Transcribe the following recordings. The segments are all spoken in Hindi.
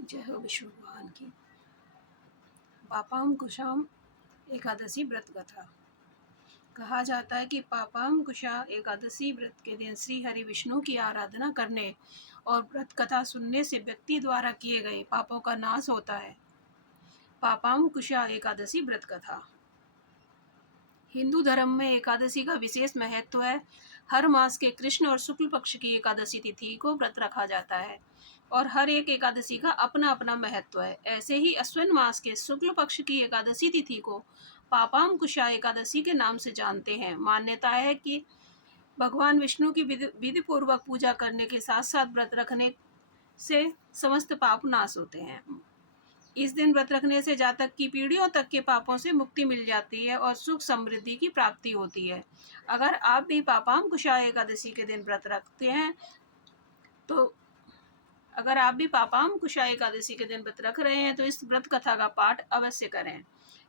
जय हो विष्णु भगवान की। पापाम कुशाम एकादशी व्रत कथा। कहा जाता है कि पापाम कुशा एकादशी व्रत के दिन श्री हरि विष्णु की आराधना करने और व्रत कथा सुनने से व्यक्ति द्वारा किए गए पापों का नाश होता है। पापाम कुशा एकादशी व्रत कथा। हिंदू धर्म में एकादशी का विशेष महत्व है। हर मास के कृष्ण और शुक्ल पक्ष की एकादशी तिथि को व्रत रखा जाता है और हर एक एकादशी का अपना अपना महत्व है। ऐसे ही अश्विन मास के शुक्ल पक्ष की एकादशी तिथि को पापाम कुशा एकादशी के नाम से जानते हैं। मान्यता है कि भगवान विष्णु की विधि पूर्वक पूजा करने के साथ साथ व्रत रखने से समस्त पाप नाश होते हैं। इस दिन व्रत रखने से जातक की पीढ़ियों तक के पापों से मुक्ति मिल जाती है और सुख समृद्धि की प्राप्ति होती है। अगर आप भी पापाम कुशा एकादशी के दिन व्रत रखते हैं तो अगर आप भी पापाम कुशा एकादशी के दिन व्रत रख रहे हैं तो इस व्रत कथा का पाठ अवश्य करें।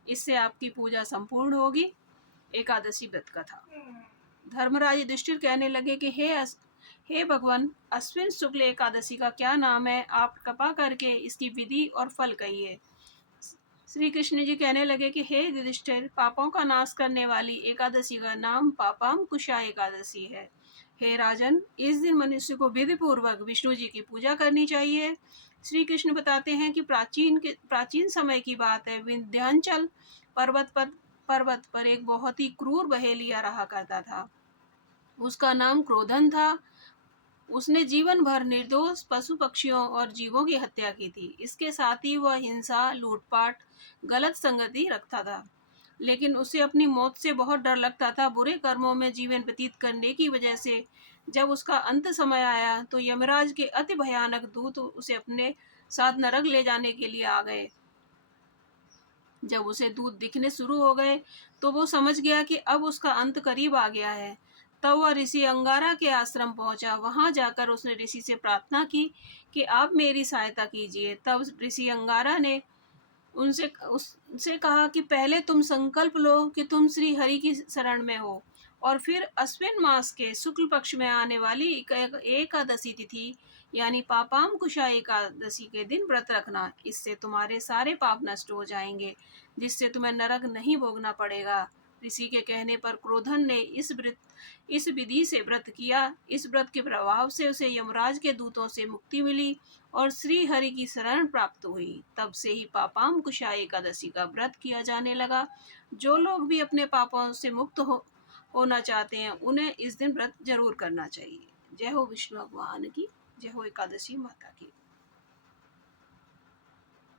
इससे आपकी पूजा संपूर्ण होगी। एकादशी व्रत कथा। धर्मराज युधिष्ठिर कहने लगे कि हे भगवान, अश्विन शुक्ल एकादशी का क्या नाम है? आप कृपा करके इसकी विधि और फल कहिए। श्री कृष्ण जी कहने लगे कि हे युधिष्ठिर, पापों का नाश करने वाली एकादशी का नाम पापाम कुशा एकादशी है। हे राजन, इस दिन मनुष्य को विधि पूर्वक विष्णु जी की पूजा करनी चाहिए। श्री कृष्ण बताते हैं कि प्राचीन समय की बात है। विंध्याचल पर्वत पर एक बहुत ही क्रूर बहेलिया रहा करता था। उसका नाम क्रोधन था। उसने जीवन भर निर्दोष पशु पक्षियों और जीवों की हत्या की थी। इसके साथ ही वह हिंसा, लूटपाट, गलत संगति रखता था। लेकिन उसे अपनी मौत से बहुत डर लगता था। बुरे कर्मों में जीवन व्यतीत करने की वजह से जब उसका अंत समय आया तो यमराज के अति भयानक दूत उसे अपने साथ नरक ले जाने के लिए आ गए। जब उसे दूत दिखने शुरू हो गए तो वो समझ गया कि अब उसका अंत करीब आ गया है। तब वह ऋषि अंगारा के आश्रम पहुंचा। वहां जाकर उसने ऋषि से प्रार्थना की कि आप मेरी सहायता कीजिए। तब ऋषि अंगारा ने उससे कहा कि पहले तुम संकल्प लो कि तुम श्री हरि की शरण में हो और फिर अश्विन मास के शुक्ल पक्ष में आने वाली एकादशी तिथि यानी पापाम कुशा एकादशी के दिन व्रत रखना। इससे तुम्हारे सारे पाप नष्ट हो जाएंगे, जिससे तुम्हें नरक नहीं भोगना पड़ेगा। ऋषि के कहने पर क्रोधन ने इस विधि से व्रत किया। इस व्रत के प्रभाव से उसे यमराज के दूतों से मुक्ति मिली और श्री हरि की शरण प्राप्त हुई। तब से ही पापाम कुशा एकादशी का व्रत किया जाने लगा। जो लोग भी अपने पापों से मुक्त होना चाहते हैं उन्हें इस दिन व्रत जरूर करना चाहिए। जय हो विष्णु भगवान की। जय हो एकादशी माता की।